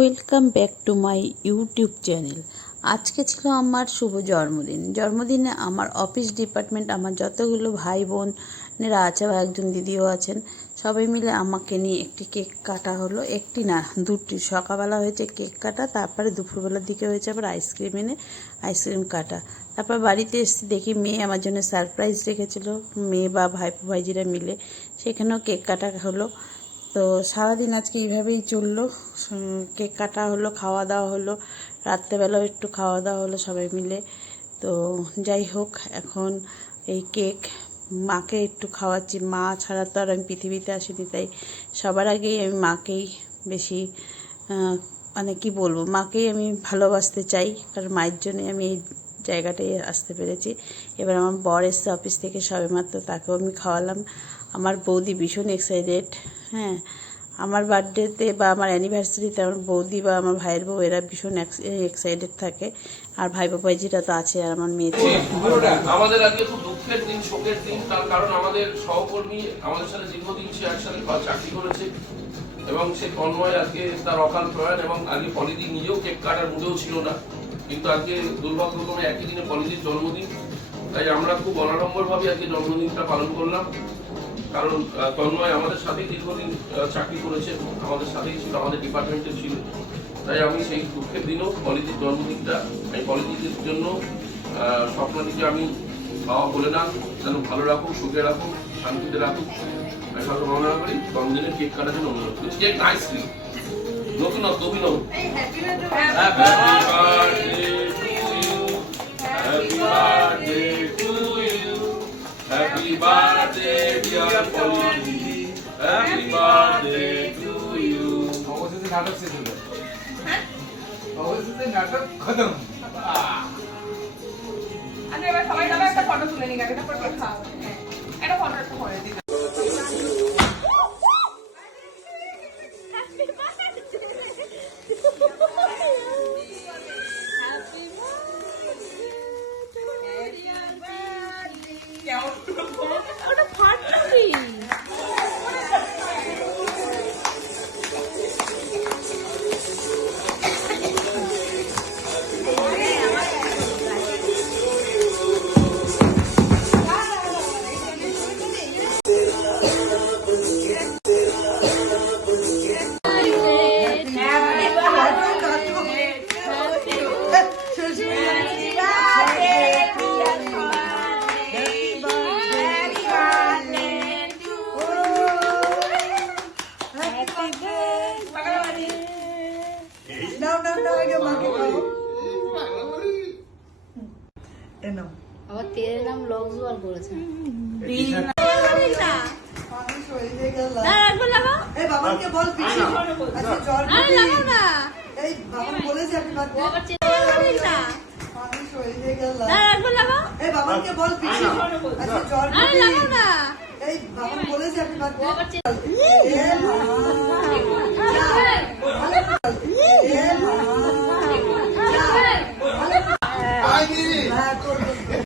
Welcome back to my YouTube channel. আজকে ছিল আমার শুভ জন্মদিন। জন্মদিনে আমার অফিস ডিপার্টমেন্ট, আমার যতগুলো ভাই বোনেরা আছে বা একজন দিদিও আছেন, সবাই মিলে আমাকে নিয়ে একটি কেক কাটা হলো। একটি না, দুটি। সকালবেলা হয়েছে কেক কাটা, তারপরে দুপুরবেলার দিকে হয়েছে আবার আইসক্রিম এনে আইসক্রিম কাটা। তারপর বাড়িতে এসে দেখি মেয়ে আমার জন্য সারপ্রাইজ রেখেছিল, মেয়ে বা ভাইপো ভাইজিরা মিলে, সেখানেও কেক কাটা হলো। তো সারাদিন আজকে এইভাবেই চললো। কেক কাটা হলো, খাওয়া দাওয়া হলো, রাত্রেবেলাও একটু খাওয়া দাওয়া হলো সবাই মিলে। তো যাই হোক, এখন এই কেক মাকে একটু খাওয়াচ্ছি। মা ছাড়া তো আর আমি পৃথিবীতে আসিনি, তাই সবার আগেই আমি মাকেই বেশি মানে কি বলবো, মাকেই আমি ভালোবাসতে চাই, কারণ মায়ের জন্যই আমি এই জায়গাটায় আসতে পেরেছি। এবার আমার বর এসছে অফিস থেকে সবেমাত্র, তাকেও আমি খাওয়ালাম। আমার বৌদি ভীষণ এক্সাইটেড। হ্যাঁ, আমার বার্থডেতে বা আমার অ্যানিভার্সারিতে আমার বৌদি বা আমার ভাইয়ের বউ এরা ভীষণ এক্সাইটেড থাকে, আর ভাই ভাইজিরা তো আছে, আর আমার মেয়ে। আমাদের আজকে খুব দুঃখের দিন, শোকের দিন, তার কারণ আমাদের সহকর্মী আমাদের সাথে দীর্ঘদিন সে একসাথে চাকরি করেছে এবং সে তন্ময় আজকে তার অকাল প্রয়াণ। এবং আগে পলিদি নিজেও কেক কাটার মুডেও ছিল না, কিন্তু আজকে দুর্ভাগ্যক্রমে একই দিনে পলিদির জন্মদিন, তাই আমরা খুব অনাড়ম্বরভাবে আজকে জন্মদিনটা পালন করলাম। কারণ তন্ময় আমাদের সাথেই দীর্ঘদিন চাকরি করেছে, আমাদের সাথেই ছিল, আমাদের ডিপার্টমেন্টে ছিল। তাই আমি সেই দুঃখের দিনও পলিদির জন্মদিনটা আমি পলিদির জন্য স্বপ্নটিকে আমি বাবা বলে না, যেন ভালো রাখুক, সুখে রাখুক, শান্তিতে রাখুক, আমি সব কামনা করি। জন্মদিনের কেক কাটার জন্য অনুরোধ করছি। কেক নাইসলি নতুনত্ব অভিনব। Happy birthday, dear Polly. Happy birthday to you. অবশেষে নাটক শেষ হলো। হ্যাঁ? অবশেষে নাটক খতম। আরে এবার সবাই যাবে, একটা ফটো তুলে নিই, গাড়িটা পরে খাওয়া হবে। একটা ফটো একটা করে দিই। ওটা ফাটছি। আবার তেলের নাম লক্সওয়াল করেছে। বল